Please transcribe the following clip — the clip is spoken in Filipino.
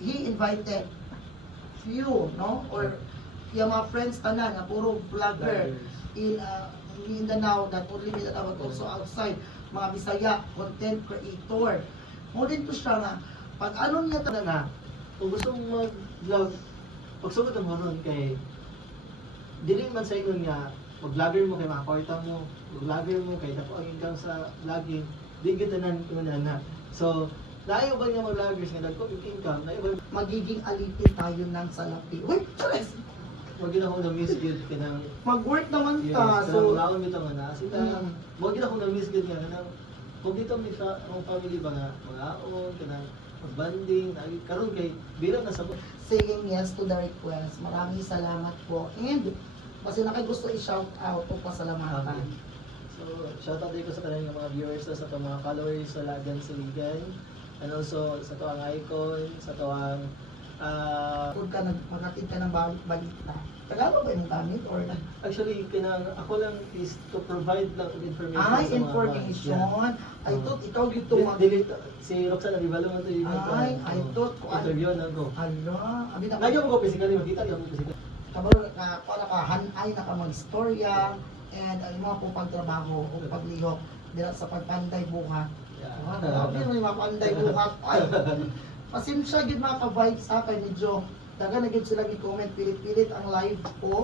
he invited few, no? Or yung mga friends tanan nga puro vlogger in Mindanao, not only Mindanao but also outside, mga Bisaya, content creator. Mo din to siya nga, pag ano niya na, kung gusto mong mag-vlog, pagsugod ang horon kay dili man sa ingon nga mag-vlogger mo kay makakwarta mo, mag-vlogger mo kay dako ang income sa vlogging, di gyud tanan kunan na. So, naayo ba nga mag-vloggers nga dagko yung income, naayo ba magiging alipin tayo ng salapi. Uy, Chores! wag gyud ako na miss gyud kanang Mag-work naman yes, ta. so So, laon bitaw nga na. Sita, wag gyud ako na miss gyud nga kanang kung dito mi sa ang family ba nga mga kanang mag-banding, karon kay bilang na sa saying yes to the request. Maraming salamat po. And, kasi na kayo gusto i-shout out o pasalamatan. Okay. So, shoutout din ko sa kanang mga viewers sa itong mga followers sa Lagan Siligan. And also sa tuwang icon, sa tuwang Kung ka maghatid ka ng balita, Tagalog ba yung gamit or actually kinang ako lang is to provide lang of information ay, sa mga information. yeah. I thought ikaw dito Delete si Roxanne Arivalo man to yung I thought ko interview na ko. Ala, abi na Nagyo mo ko physically makita niyo ko physically. kabalo ka para ka hanay na ka mag-istorya and ang mga pong pagtrabaho o paglihok dira sa pagpanday buhat. Yeah. Grabe mo yung mga panday buhat. Ay, pasensya gid mga ka-vibes sa kay medyo daga na gid sila gi-comment pilit-pilit ang live ko.